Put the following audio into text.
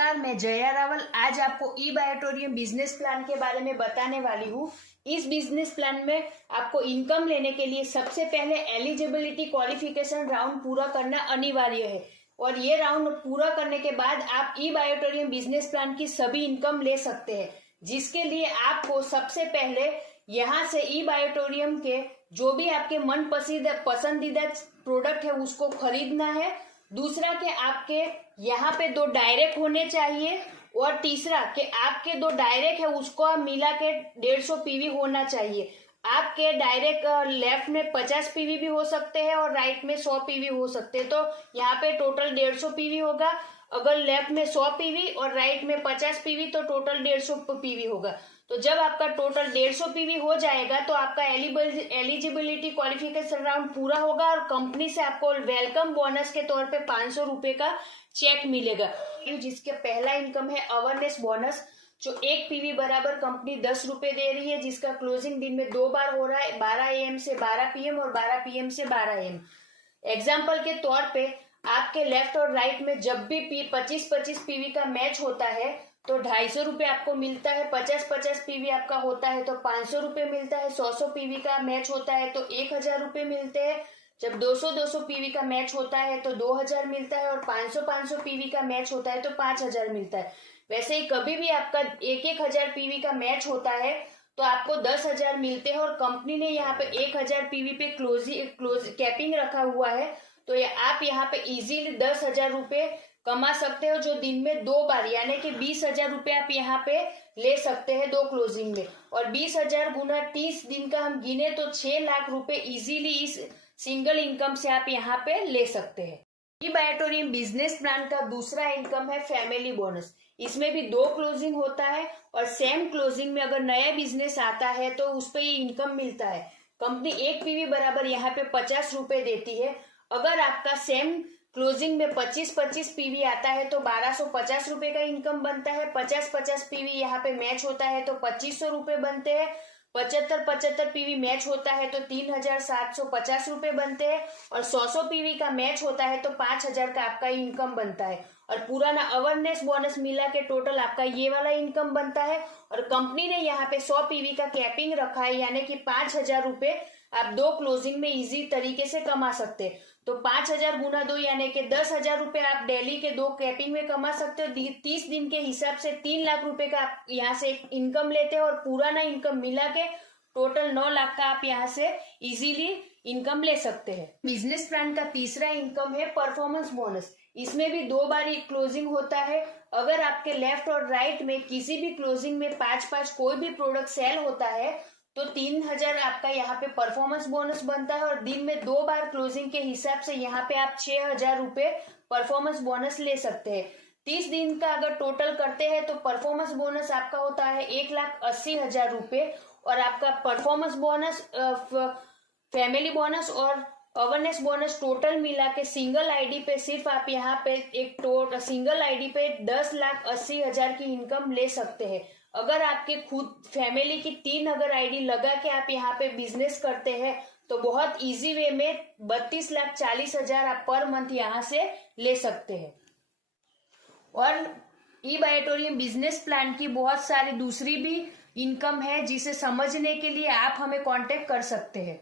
नमस्कार, मैं जया रावल आज आपको ई बायोटोरियम बिजनेस प्लान के बारे में बताने वाली हूँ। इस बिजनेस प्लान में आपको इनकम लेने के लिए सबसे पहले एलिजिबिलिटी क्वालिफिकेशन राउंड पूरा करना अनिवार्य है और ये राउंड पूरा करने के बाद आप ई बायोटोरियम बिजनेस प्लान की सभी इनकम ले सकते हैं, जिसके लिए आपको सबसे पहले यहाँ से ई बायोटोरियम के जो भी आपके मन पसंदीदा प्रोडक्ट है उसको खरीदना है। दूसरा कि आपके यहाँ पे 2 डायरेक्ट होने चाहिए और तीसरा कि आपके 2 डायरेक्ट है उसको आप मिला के 150 पीवी होना चाहिए। आपके डायरेक्ट लेफ्ट में 50 पीवी भी हो सकते हैं और राइट में 100 पीवी हो सकते हैं, तो यहाँ पे टोटल 150 पीवी होगा। अगर लेफ्ट में 100 पीवी और राइट में 50 पीवी तो टोटल 150 पीवी होगा। तो जब आपका टोटल 150 पीवी हो जाएगा तो आपका एलिजिबिलिटी क्वालिफिकेशन राउंड पूरा होगा और कंपनी से आपको वेलकम बोनस के तौर पे 500 रुपए का चेक मिलेगा, जिसके पहला इनकम है अवेयरनेस बोनस, जो 1 पीवी बराबर कंपनी 10 रुपए दे रही है, जिसका क्लोजिंग दिन में 2 बार हो रहा है, 12 AM से 12 PM और 12 PM से 12 AM। एग्जाम्पल के तौर पे आपके लेफ्ट और राइट में जब भी 25-25 पीवी का मैच होता है तो 250 रुपए आपको मिलता है। 50-50 पीवी आपका होता है तो 500 रुपए मिलता है। 100 पीवी का मैच होता है तो 1000 रुपए मिलते हैं। जब 200 पीवी का मैच होता है तो 2000 मिलता है और 500 पीवी का मैच होता है तो 5000 मिलता है। वैसे ही कभी भी आपका 1000 पीवी का मैच होता है तो आपको 10,000 मिलते हैं और कंपनी ने यहाँ पे 1000 पीवी पे कैपिंग रखा हुआ है, तो आप यहाँ पे इजीली 10,000 रुपए कमा सकते हो, जो दिन में 2 बार यानी कि 20,000 रुपए आप यहाँ पे ले सकते हैं 2 क्लोजिंग में। और 20,000 गुना 30 दिन का हम गिने तो 6 लाख रुपए इजीली इस सिंगल इनकम से आप यहाँ पे ले सकते हैं। ई बायोटोरियम बिजनेस प्लान का दूसरा इनकम है फैमिली बोनस। इसमें भी 2 क्लोजिंग होता है और सेम क्लोजिंग में अगर नया बिजनेस आता है तो उस पर ये इनकम मिलता है। कंपनी 1 पीवी बराबर यहाँ पे 50 रुपए देती है। अगर आपका सेम क्लोजिंग में 25-25 पीवी आता है तो 1250 रुपए का इनकम बनता है। 50-50 पीवी यहाँ पे मैच होता है तो 2500 रुपए बनते हैं। 75-75 पीवी मैच होता है तो 3750 रुपए बनते हैं और 100 पीवी का मैच होता है तो 5000 का आपका इनकम बनता है। और पुराना अवेयरनेस बोनस मिला के टोटल आपका ये वाला इनकम बनता है। और कंपनी ने यहाँ पे 100 पीवी का कैपिंग रखा है, यानी कि 5000 रुपए आप 2 क्लोजिंग में इजी तरीके से कमा सकते हैं। तो 5000 गुना 2 यानी कि 10,000 रुपए आप डेली के 2 कैपिंग में कमा सकते हो। 30 दिन के हिसाब से 3 लाख रुपए का आप यहाँ से इनकम लेते हैं और पुराना इनकम मिला के टोटल 9 लाख का आप यहाँ से इजीली इनकम ले सकते हैं। बिजनेस प्लान का तीसरा इनकम है परफॉर्मेंस बोनस। इसमें भी 2 बार क्लोजिंग होता है। अगर आपके लेफ्ट और राइट में किसी भी क्लोजिंग में 5-5 कोई भी प्रोडक्ट सेल होता है तो 3000 आपका यहाँ पे परफॉर्मेंस बोनस बनता है और दिन में 2 बार क्लोजिंग के हिसाब से यहाँ पे आप 6000 रुपए परफॉर्मेंस बोनस ले सकते हैं। 30 दिन का अगर टोटल करते हैं तो परफॉर्मेंस बोनस आपका होता है 1,80,000 रुपए और आपका परफॉर्मेंस बोनस, फैमिली बोनस और अवेयरनेस बोनस टोटल मिला के सिंगल आईडी पे सिर्फ आप यहाँ पे सिंगल आईडी पे 10,80,000 की इनकम ले सकते हैं। अगर आपके खुद फैमिली की 3 अगर आईडी लगा के आप यहाँ पे बिजनेस करते हैं तो बहुत इजी वे में 32,40,000 आप पर मंथ यहाँ से ले सकते हैं। और ई बायोटोरियम बिजनेस प्लान की बहुत सारी दूसरी भी इनकम है, जिसे समझने के लिए आप हमें कांटेक्ट कर सकते हैं।